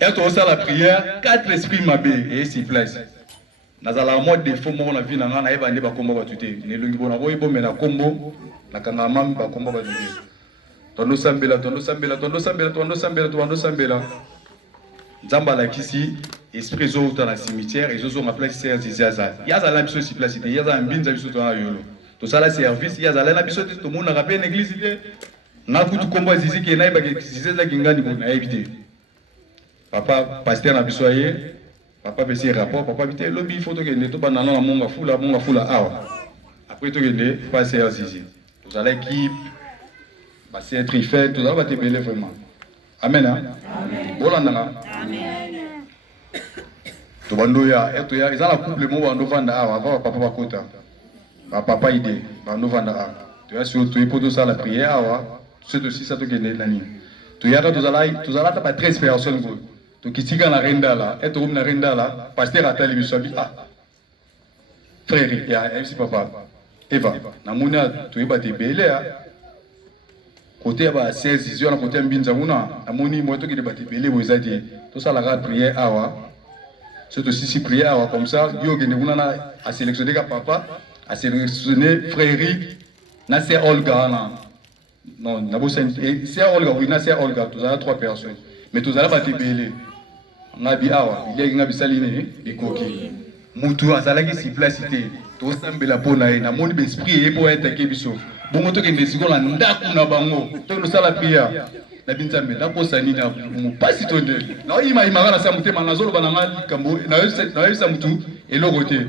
Et tout ça la prière, 4 esprits mabé et s'y place. Nazala mode de faux mon la vie na ngana eba ndeba kombo batute. Ne lungi bona ko ibo mena kombo na kanga mam ba kombo batute. Tondo sambela Nzamba la kisi esprit zo dans la cimetière et zo ma place c'est ziaza. Yaza la biso si place ite, yaza mbinza biso to na yolo. To sala service yaza la biso to mona rappel église ite. Na kutu kombo zizi ke na iba ke ziza kingani ko na éviter. Papa pasteur na biso aye, papa besi rapport, papa bité lobby photo ke ne to ba nana monga fula awa. Après to gende passer à zizi. To sala équipe ba c'est être fait, to sala ba te belé vraiment. Amen. Amen. Bolanda. Amen. To bando ya eto ya izala couple mo bando vanda awa papa bakota. Papa idée bando vanda awa. To ya sur to ipo to sala prière awa, c'est aussi ça to gende nani. To ya to sala ta 13 personnes go. To kitika na renda la, eto rum na renda la, pasteur atali bisabi ah. Frère ya MC papa. Eva, na mona to iba te belé a. Côté ba 16 yeux na côté mbinza muna amoni moto ki de batibele bozadi tout ça la prière awa c'est aussi si prière awa comme ça yo gene muna na a sélectionner ka papa a sélectionner frère na c'est Olga na non na bo c'est Olga oui na c'est Olga tous ça 3 personnes mais tous ça batibele ngabi awa il y a ngabi saline bikoki mutu azala ki si placité to sambela pona na moni be esprit e po être ke biso bongo to kende sikola ndaku na bango to no sala prière na binzambe na posani na mu pasi to nde na ima ngana sa mutema na zolo bana ngali kambo na yesa mutu eloko te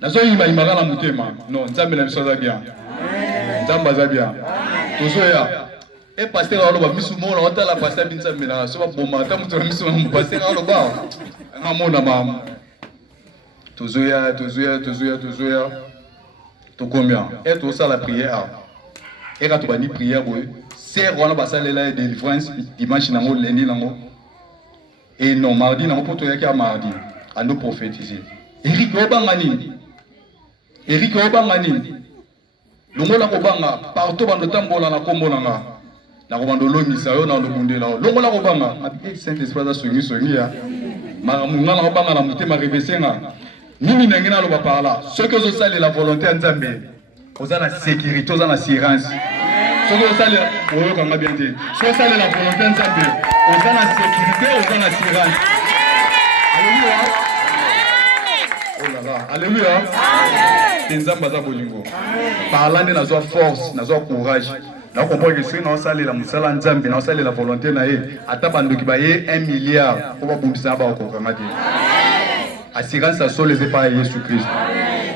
na zo ima ngana mutema non nzambe na biso za bien nzamba za bien tozo ya e pasteur alo ba misu mo na otala pasteur binzambe na so ba bomba ta mutu misu mo pasteur alo ba ngamona mama tozo ya to combien et tout ça la prière et quand tu vas dire prière c'est on va passer la délivrance dimanche nango lundi nango et non mardi nango pour toi qui a mardi à nous prophétiser Eric Obangani longola kobanga partout bando tambola na kombo nanga na kobando longisa yo na ndokundela longola kobanga abi Saint Esprit za songi ya mara munga na kobanga na mutema revesenga nini nangina lo par là ce que je sais la volonté nzambe oza la sécurité oza la assurance ce que je sais oyo kanga bien dit ce que c'est la volonté nzambe oza la sécurité oza la assurance alléluia oh là là alléluia amen nzambe za bolingo parlant na zo force na zo courage na comprendre que si na osala la musala nzambe na osala la volonté na ye ata bandoki ba ye 1 milliard ko ba bundisa ba ko kanga dit assurance à sol les pas Jésus-Christ.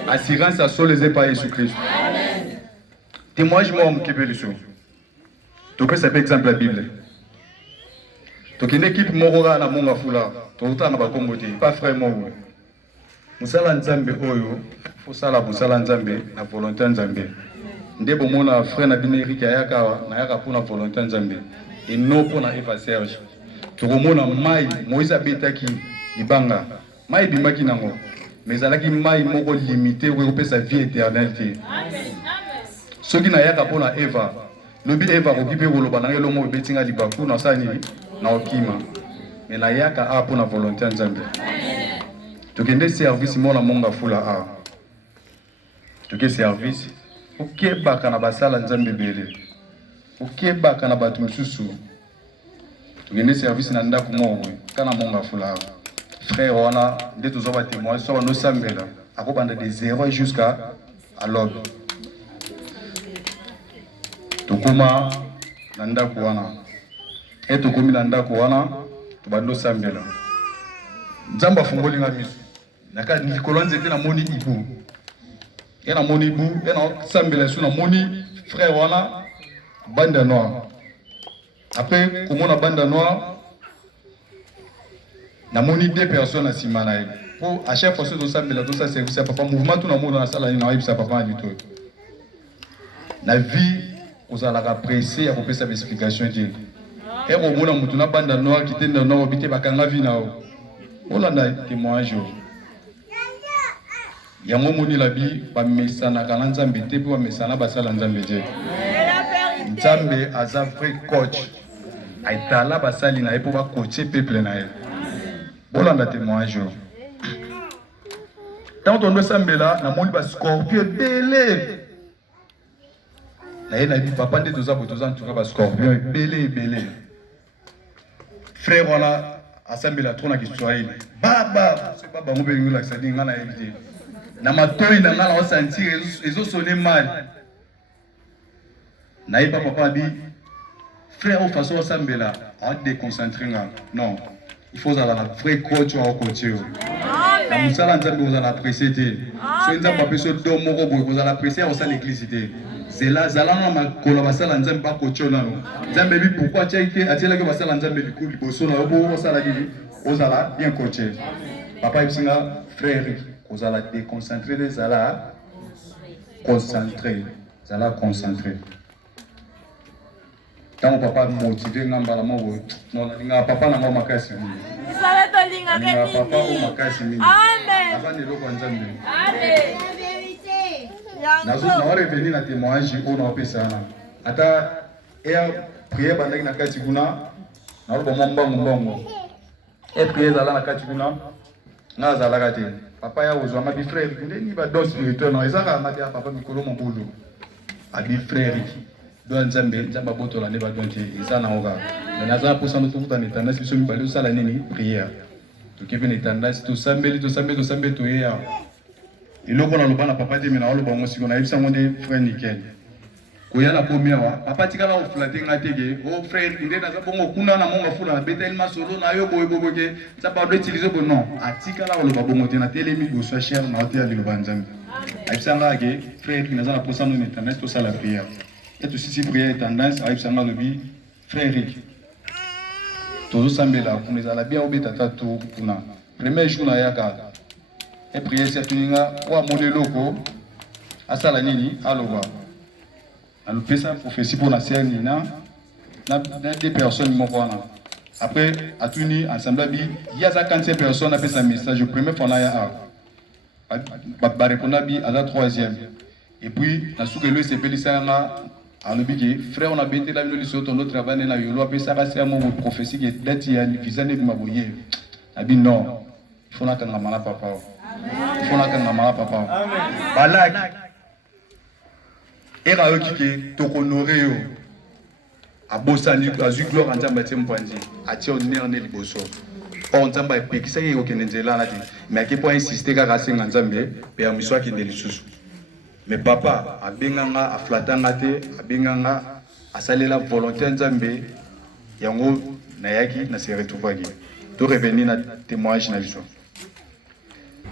Assurance à sol les pas Jésus-Christ. Témoignage moi qui peut le sou. Tu peux savoir exemple la Bible. Tu une équipe morora na monga fula. Tu uta na bakombote pas frère moi. Musala nzambe oyo, faut sala musala nzambe na volonté nzambe. Ndebo mona frère na binérika yaka na yaka pour na volonté nzambe. Et non pour na Eva Serge. Tu remona mai Moïse abetaki ibanga. Mai bimaki nango mais alaki mai moko limité ko pesa vie éternelle. Soki na yaka pona Eva lobi Eva ko kipe koloba na ngelo mo betinga libaku na sani na okima mais na yaka a pona volonté nzambe. Tokende service mo na monga fula a toke service okeba kana basala nzambe bele okeba kana batu msusu tokende service na ndako mo kana monga fula a. Frère, on a des témoins, soit nous sommes là, à propos de 0 jusqu'à l'aube. Tokuma nanda kuana, et tokumi nanda kuana, tubando sambela. Nzamba fungoli ngamisu. Naka Nicolas était na moni ibu. Et na moni ibu, et na sambela sur na moni frère wana bande noire. Après, comme on a bande noire. Na moni 2 personnes à Simanaï. Pour à chaque fois que ça me tout ça c'est papa mouvement tout le monde dans la salle na ça papa du tout. Na vie aux ala apprécier à couper sa explication dire. Et au moment où na bande noire qui était dans nord habité bakanga vie na. On a témoignage. Yango moni la bi ba mesana kana nzambe te po mesana basala nzambe je. Nzambe as a vrai coach. aitala basali na ye pour bacoacher peuple na ye. Bolanda témoignage. Tant on doit sambela na moni ba scorpion belé. Na ye na bi papa nde toza botoza en tout cas ba scorpion belé. Frère voilà asambela trop na Kiswahili. Baba, c'est baba ngobeli ngula ça dit ngana éviter. Na matoi na ngala o sentir ezo sonner mal. Na ye papa bi frère au façon asambela a déconcentrer nga. Non. Il faut avoir la vraie coach au côté. La musala nzambe vous allez apprécier. So nzambe pas besoin de moko boy vous allez apprécier au sein l'église. C'est là zala na makola basala nzambe pas coach na no. Nzambe bi pourquoi tu as été atela que basala nzambe liku liboso na obo osala gibi vous allez bien coacher. Papa ibsinga frère vous allez déconcentrer les zala concentrer. Zala concentrer. Quand papa motivé ngambala mo non nga papa na mo makasi ni isala to linga ke nini papa o makasi ni amen azani loko nzambe amen la vérité nazo na revenir na témoignage on a pesa na ata prière bandaki na kati kuna na lo mbongo et prière za na kati kuna na za la kati papa ya ozwa ma bi frère ndeni ba don spirituel na ezaka ma ya papa mikolo mo bulu abi frère doit nzambe boto la neba donte izana oga mais naza pour ça nous tout dans tendance biso mi bali osala nini prière to kepe ne tendance to sambeli to ya iloko na lobana papa te mina oloba ngo siko na yebisa ngonde frère nickel koyala pomia wa papa tikala o flatter ngatege o frère inde naza bongo kuna na monga fula betel masolo na yo boyeboke ça pas utiliser bon non atikala oloba bongo te na telemi go soit cher na hotel liloba nzambe ayebisa ngake frère naza na pour ça nous tendance to sala prière. Et tout si prière tendance à Ibsanga Lobi, frère Rick. Tout ça, mais là, on les a bien obéi à tout pour nous. Premier jour, na yaka. Et prière, c'est fini. Ou à mon loco, à Salanini, à Loba. À l'opération prophétie pour la scène, na des personnes m'ont après, à Tuni, ensemble, il y a 45 personnes qui ont fait un message. Le premier fois, il y a répondre à la troisième. Et puis, la souke le CP alors, frère, on a bêté la vie sur ton travail na yolo après ça c'est un mot prophétique qui est d'être il y a une vision de maboyer. Abi non, il faut na kana mala papa. Il faut na kana mala papa. Amen. Balak. Era okike to honorer yo. Abosani azu gloire en Nzambe tembwanzi. Ati honneur ne liboso. On Nzambe epekisa ye okende nzela na ti. Mais qui point insister ka kasenga Nzambe pe ya miswa kende lisusu. Mais papa, abenganga aflatanga te, abenganga asalela volonté nzambe yango nayaki na se retrouver. To revenir na témoignage na biso.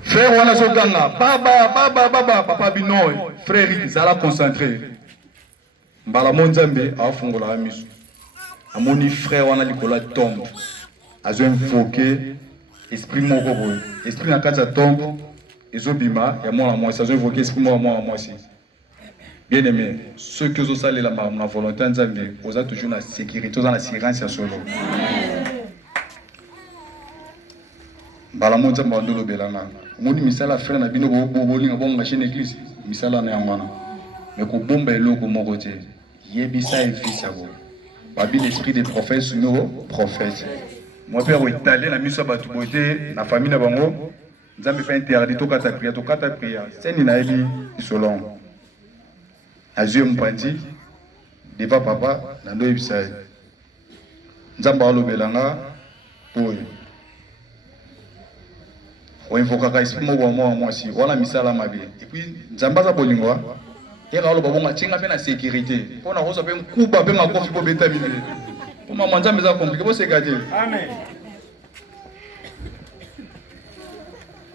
Frère wana zoganga, baba, papa bino, frère zala concentré. Mbala monzambe afungola miso. Amoni frère wana likola tombe. Azo invoquer esprit moko boy. Esprit na kati ya tombe. Ezobima ya mwana moi ça évoquer esprit moi aussi bien aimé ceux que vous allez la volonté nzambe vous êtes toujours la sécurité dans la assurance ya solo bala monza mbandolo belanga moni misala frère na bino bolinga bon machine église misala na yangwana mais ko bomba eloko moko te yebisa efisa bo babi l'esprit des prophètes sur nos prophètes moi père italien na miso batu bote na famille na bango Nzambe fait interdit to kata prière seni na ebi isolong azue mpandi deva papa na ndo ebisai Nzambe alobelanga boyo o invoka ka esprit mo moi si wala misala mabe et puis Nzambe za bolingwa era aloba bonga tinga pe na sécurité pona rosa pe nkuba pe ngakofi po beta bile o mama Nzambe za compliqué bo sekate amen.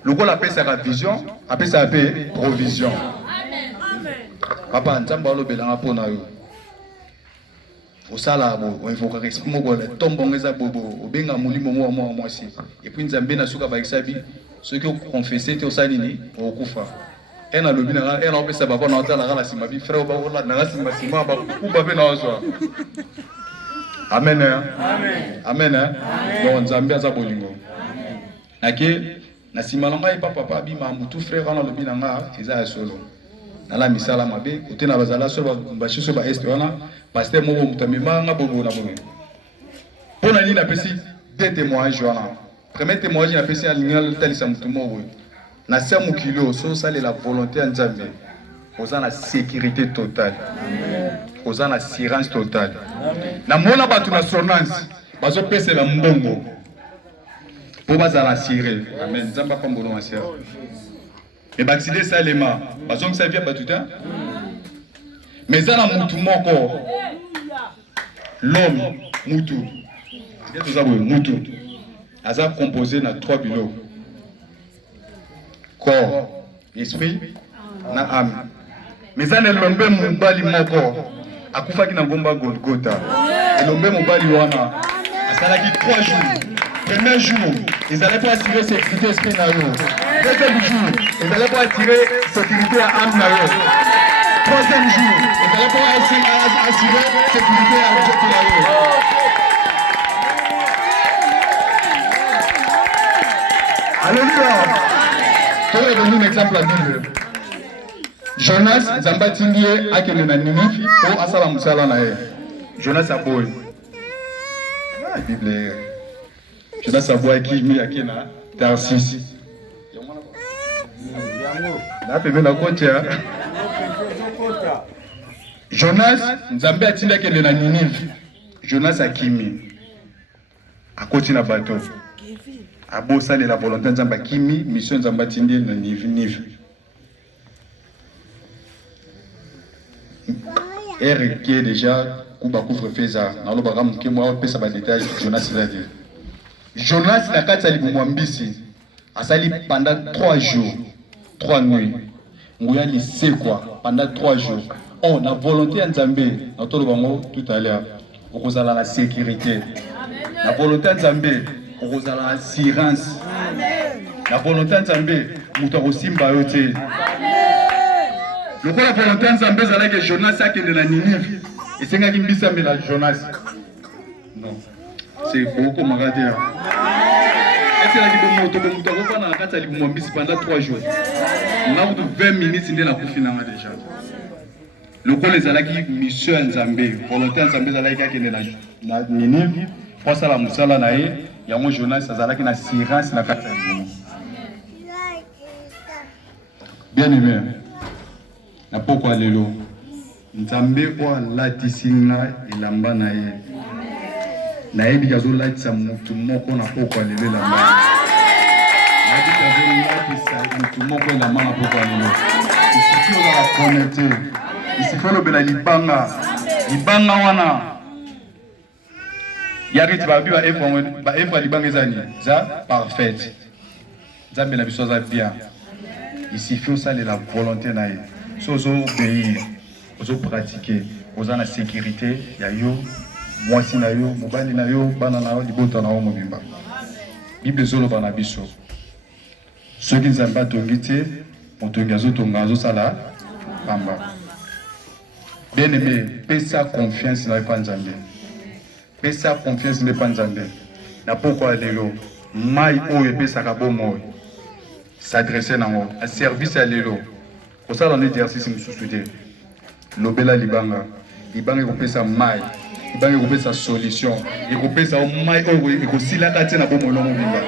Le rôle appelle ça la vision, appelle ça provision. Amen. Papa, nzamba lo belanga pona yo. Osala bo, on invoque esprit mo le tombonga za bobo, obenga mulimo moi si. Et puis nzambe na suka ba isabi, ceux qui ont confessé te osalini, okufa. En a lobi na en a pesa baba na otala la sima bi frère ba ola na sima ba ku ba be na ozo. Amen. Amen. Donc nzambe za bolingo. Nake na simalanga e papa bima mutu frère wana lobi nanga eza ya solo na la misala mabe kote na bazala so ba shiso ba est wana pasteur mo mutamima nga bobo na bobo Pour l'année, il a fait deux témoignages. Premier témoignage, il a fait la volonté en Zambie. Aux la sécurité totale. Aux l'assurance totale. Na mona batu na sonance. Bazo pese la mbongo. Pour bazala assurer. Amen. Zamba pas mbolo masya. Et baxide salema. Bazo msavia batuta. Mais zana mutu moko. L'homme mutu. Mutu. Aza composé na 3 bilots. Corps, esprit, na âme. Mais ça ne l'ombe mobali moko. Akufaki na ngomba Golgotha. L'ombe mobali wana. Asalaki 3 jours. Premier jour, ils allaient pas assurer sécurité esprit na yo. Deuxième jour, ils allaient pas assurer sécurité à âme na yo. Troisième jour, ils allaient pas assurer sécurité à objet na yo. Alléluia. Je vais donner un exemple à la Bible. Jonas, Zamba Tindier, a quel na Ninive, ou Asala Moussala na Jonas a boy. La Bible est. Jonas a boy qui met à Kena, Tarsis. Là, tu veux la compte, Jonas, Zamba Tindier, quel na Ninive. Jonas a Kimi. À côté de la bateau. Abo sale la volonté nzamba kimi mission nzamba tindi na nive R qui est déjà kuba couvre feza na lo bagamu ke moi pesa ba détail Jonas l'a dit. Jonas na kati ali mwambisi asali pendant 3 jours 3 nuits ngoya li c'est quoi pendant 3 jours on a volonté nzambe na tolo bango tout à l'heure okozala la sécurité la volonté nzambe okozala assurance. La volonté nzambe muto kosimba yo te. Lokola volonté nzambe zala que Jonas akende na Ninive esengaki mbisa mbela Jonas. Non. C'est beaucoup magadia. Est-ce que la moto muto ko na kata li mbisi pendant 3 jours. Na 20 minutes ndena kufinanga déjà. Lokola ezalaki mission nzambe, volonté nzambe zala akende na Ninive, pour ça la musala na ye. Yango Jonas azalaki na assurance na kati ya bomo. Bien aimé. Na pokwa lelo. Nzambe o latisi nga elamba na ye. Na yebi kazo latisa mutu moko na pokwa lelo elamba. Na yebi kazo latisa mutu moko elamba na pokwa lelo. Isiki ozala connecté. Isiki olobela libanga. Libanga wana. Yariti ba biwa efra libanga ezani za parfaite. Nzambe na biso za bien. Il suffit ça de la volonté na ye. So obéir, ozo pratiquer, oza na sécurité ya yo, mwasi na yo, mobali na yo, bana na yo, libota na yo mobimba. Bible zolo bana biso. Soki nzambe atongi te, motongi azotonga azosala pamba. Bien aimé, pesa confiance na pa nzambe. Pesa confiance ne pas nzambe. Na pourquoi lelo mai oyo epesaka bomo s'adresser nango a service à lelo. Pour ça on exercice mususu te. Lobela libanga. Libanga ekopesa mai. Libanga ekopesa solution. Ekopesa mai oyo ekosilaka te na bomo longo bimba.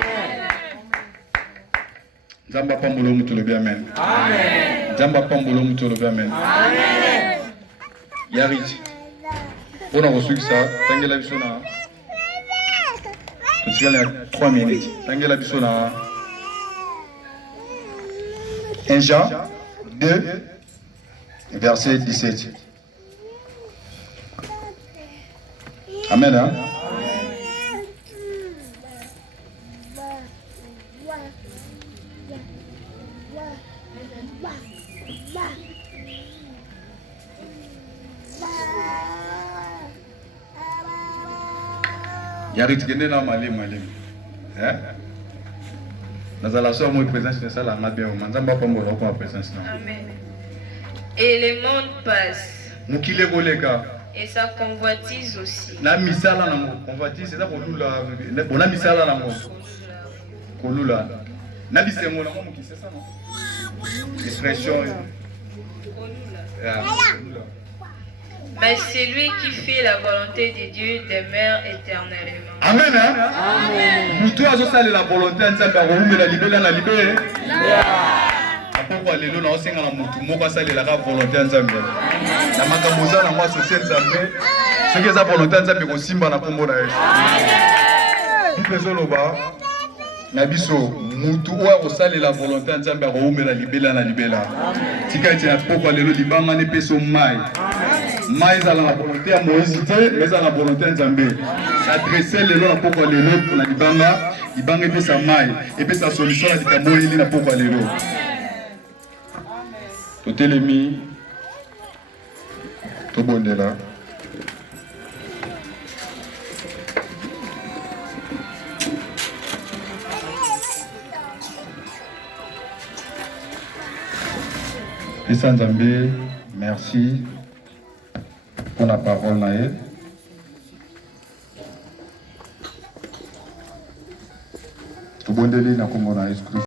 Nzamba pambolo mutu lobi amen. Amen. Nzamba pambolo mutu lobi amen. Amen. Yariti. On a reçu ça, Tangela Bissona. Tu as 3 minutes. Tangela Bissona. 1 Jean 2, verset 17. Amen. Hein? Yarit kende na malim. Hein? Nazala so mo présence de ça la ngabe o manzamba pa mo ko présence na. Amen. Et le monde passe. Mukile koleka. Et sa convoitise aussi. Na misala na mo convoitise c'est ça kolula. Bona misala na mo. Kolula. Na bisengo na mo ki c'est ça non? Expression. Kolula. Mais celui qui fait la volonté de Dieu demeure éternellement. Amen. Amen. Mutu azosala la volonté ya Nzambe akoumela libela na libele. Apoko lelo na osenga na mutu moko asalela ka volonté ya Nzambe. Na makambo za na mwa société Nzambe. Soki eza volonté ya Nzambe kosimba na kombo na Yesu. Bible zoloba na biso mutu oyo akosalela volonté ya Nzambe akoumela libela na libela. Tika ete na poko lelo libanga ne peso mai. Mais à la volonté à Moïse, mais à la volonté de Nzambe. S'adresser le long à poko lelo na libanga, libanga et puis sa mai et puis sa solution à dikamo ili na poko lelo. Totelemi to bondela. Et Nzambe, merci pour la parole. Tout bon délai, na komona Jésus Christ.